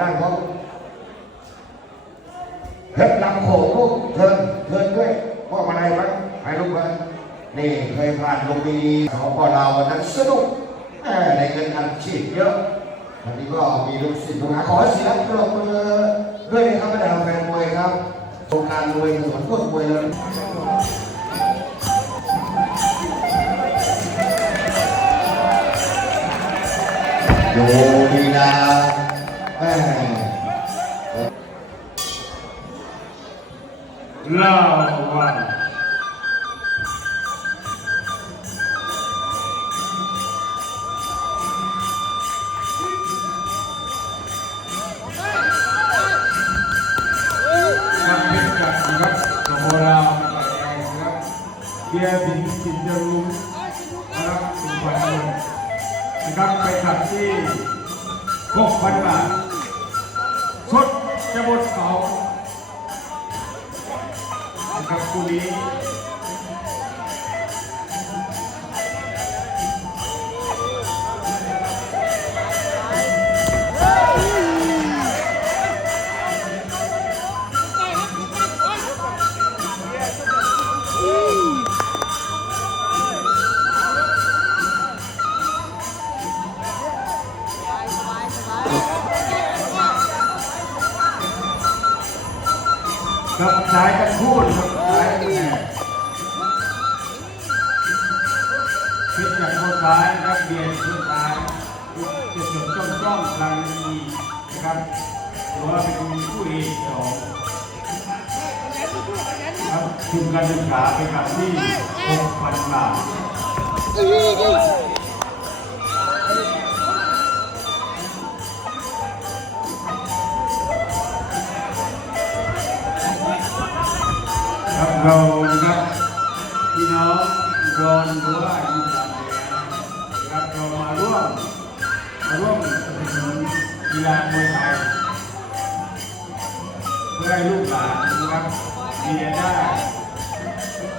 ด้านของเพชรลำโขงลูกเทินด้วยพ่อมาลัยมั้งให้ลูกเลยนี่เคยผ่านลงมีของพ่อเราวันนั้นสนุกในเงินอัดฉีดเยอะวันนี้ก็มีลูกศิษย์ลูกหาขอเสียงปรบมือด้วยนะครับบรรดาแฟนมวยครับโครงการมวยสวนพวกมวยเลยโยมีนาเล่าวันเบียร์บินกินจะรู้นะครับ1,000 นะครับไปขับที่6,000 บาทชดจะหมดเขานะครับคู่นี้ครับสายกันพูดครับสายกันแน่คิดจากข้างซ้ายนะครับเบียร์ข้างซ้ายจะจบจ้องกลางดีนะครับหรือว่าเป็นคู่เอก2ครับทุนการศึกษาเป็นการที่ 6,000 บาทเรานะครับพี่น้องโดนหรือว่าอยู่ต่างแดนนะครับเรามาร่วมสนับสนุนกีฬามวยไทยเพื่อให้ลูกหลานนะครับมีรายได้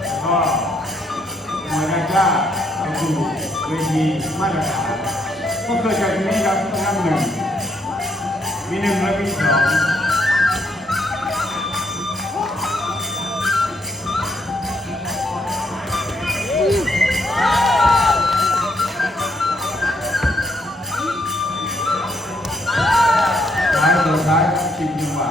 แล้วก็มวยกล้าเข้าสู่เวทีมาตรฐานก็เกิดจากนี้ครับทั้ง1มี1และมี2ท้ายชิงจังหวะ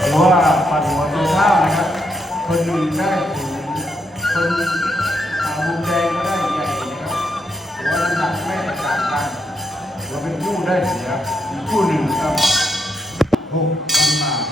หรือว่าปัดหัวตัวเท้านะครับคนหนึ่งได้ถึงคนมุมแดงก็ได้ใหญ่นะครับหัวน้ำหนักไม่ต่างกันเราเป็นคู่ได้เสียอีกคู่หนึ่งครับ6,000 บาท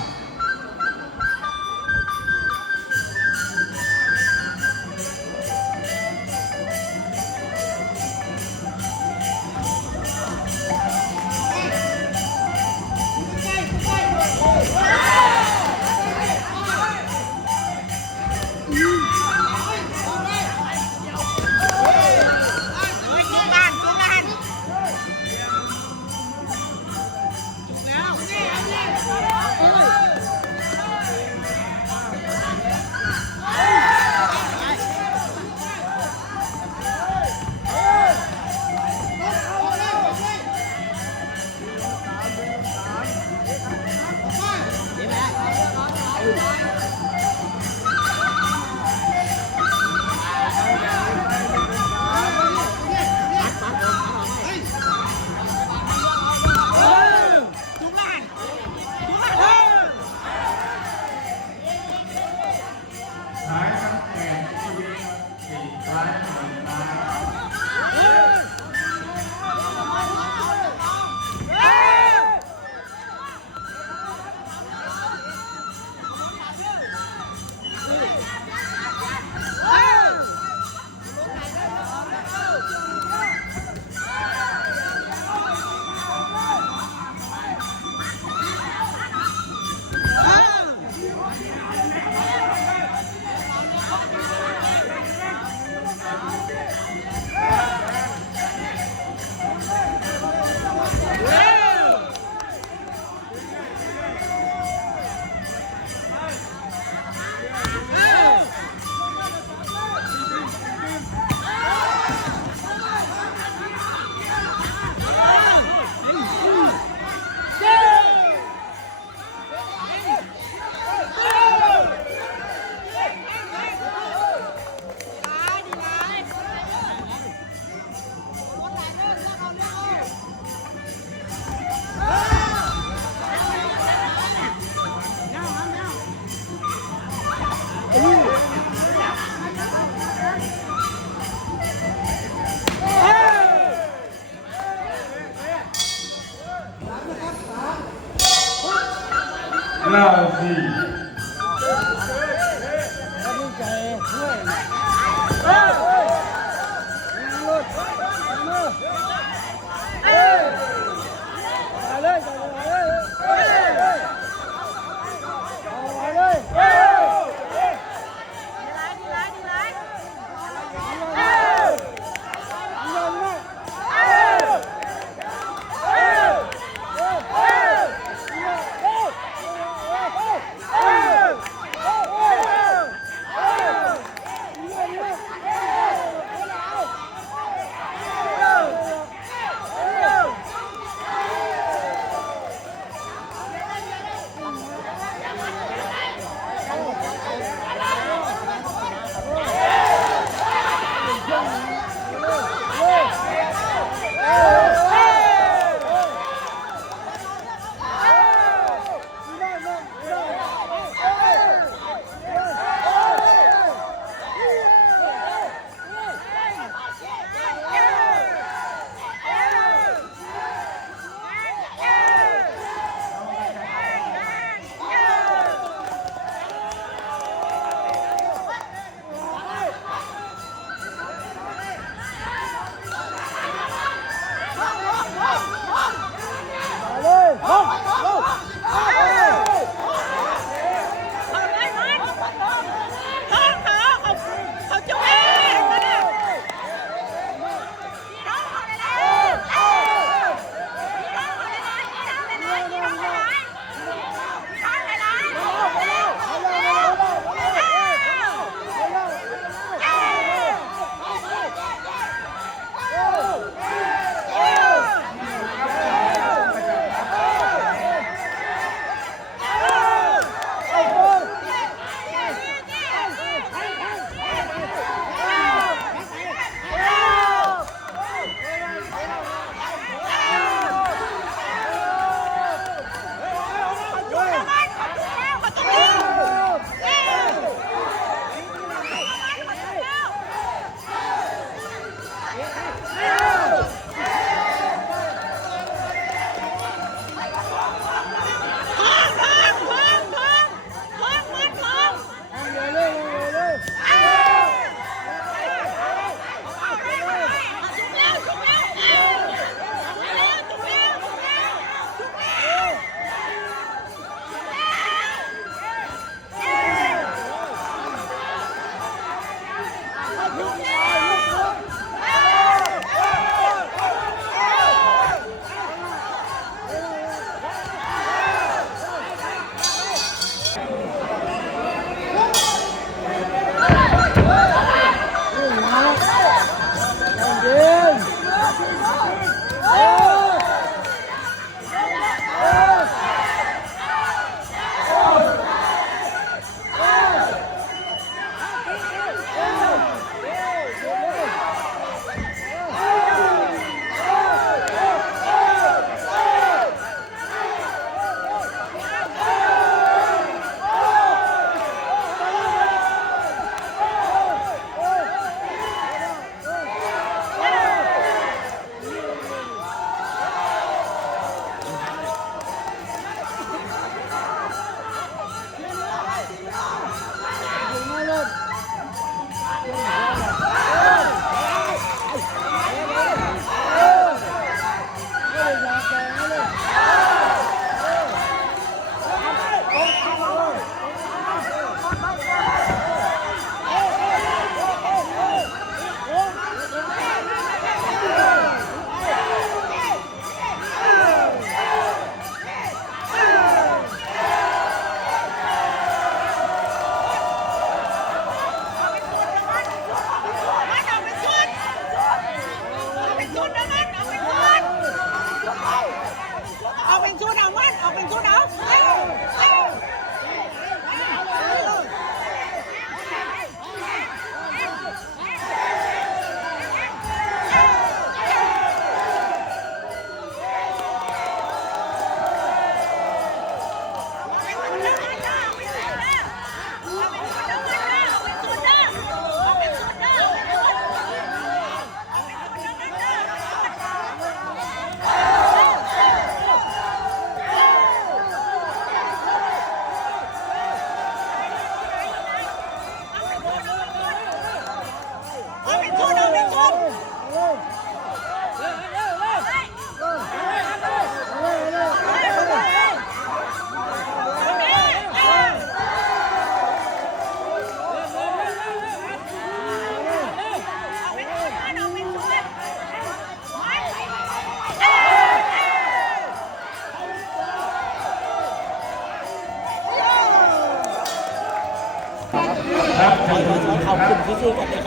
ลาสี่ เ คุยกับเด็ก